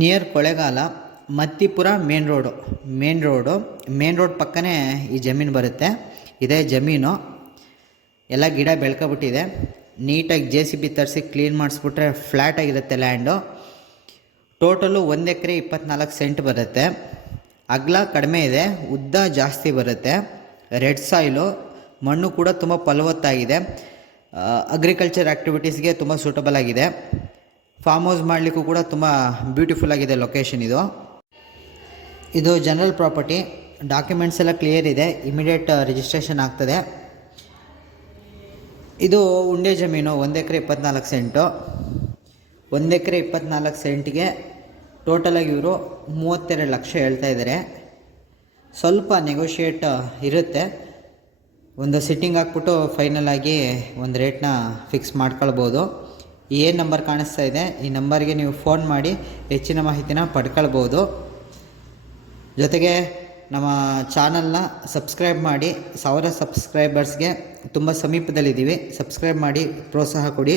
Near Kollegal Mattipura main road ಪಕ್ಕನೇ ಈ ಜಮೀನು ಬರುತ್ತೆ. ಇದೇ ಜಮೀನು ಎಲ್ಲ ಗಿಡ ಬೆಳ್ಕೊಬಿಟ್ಟಿದೆ. ನೀಟಾಗಿ JCB ತರಿಸಿ ಕ್ಲೀನ್ ಮಾಡಿಸ್ಬಿಟ್ರೆ ಫ್ಲ್ಯಾಟಾಗಿರುತ್ತೆ ಲ್ಯಾಂಡು. ಟೋಟಲು 1 ಎಕರೆ 24 ಸೆಂಟ್ ಬರುತ್ತೆ. ಅಗಲ ಕಡಿಮೆ ಇದೆ, ಉದ್ದ ಜಾಸ್ತಿ ಬರುತ್ತೆ. ರೆಡ್ ಸಾಯಿಲು, ಮಣ್ಣು ಕೂಡ ತುಂಬ ಫಲವತ್ತಾಗಿದೆ. ಅಗ್ರಿಕಲ್ಚರ್ ಆ್ಯಕ್ಟಿವಿಟೀಸ್ಗೆ ತುಂಬ ಸೂಟಬಲ್ ಆಗಿದೆ. ಫಾರ್ಮ್ ಹೌಸ್ ಮಾಡಲಿಕ್ಕೂ ಕೂಡ ತುಂಬ ಬ್ಯೂಟಿಫುಲ್ ಆಗಿದೆ ಲೊಕೇಶನ್ ಇದು ಜನರಲ್ ಪ್ರಾಪರ್ಟಿ. ಡಾಕ್ಯುಮೆಂಟ್ಸ್ ಎಲ್ಲ ಕ್ಲಿಯರ್ ಇದೆ, ಇಮಿಡಿಯೇಟ್ ರಿಜಿಸ್ಟ್ರೇಷನ್ ಆಗ್ತದೆ. ಇದು ಉಂಡೆ ಜಮೀನು, 1 ಎಕರೆ 24 ಸೆಂಟು. 1 ಎಕರೆ 24 ಸೆಂಟಿಗೆ ಟೋಟಲಾಗಿ ಇವರು 32 ಲಕ್ಷ ಹೇಳ್ತಾ ಇದ್ದಾರೆ. ಸ್ವಲ್ಪ ನೆಗೋಷಿಯೇಟ್ ಇರುತ್ತೆ. ಒಂದು ಸಿಟ್ಟಿಂಗ್ ಹಾಕ್ಬಿಟ್ಟು ಫೈನಲ್ ಆಗಿ ಒಂದು ರೇಟ್ನ ಫಿಕ್ಸ್ ಮಾಡ್ಕೊಳ್ಬೋದು. ಏನು ನಂಬರ್ ಕಾಣಿಸ್ತಾ ಇದೆ ಈ ನಂಬರ್ಗೆ ನೀವು ಫೋನ್ ಮಾಡಿ ಹೆಚ್ಚಿನ ಮಾಹಿತಿನ ಪಡ್ಕೊಳ್ಬೋದು. ಜೊತೆಗೆ ನಮ್ಮ ಚಾನಲ್ನ ಸಬ್ಸ್ಕ್ರೈಬ್ ಮಾಡಿ. 1000 ಸಬ್ಸ್ಕ್ರೈಬರ್ಸ್ಗೆ ತುಂಬ ಸಮೀಪದಲ್ಲಿದ್ದೀವಿ. ಸಬ್ಸ್ಕ್ರೈಬ್ ಮಾಡಿ ಪ್ರೋತ್ಸಾಹ ಕೊಡಿ.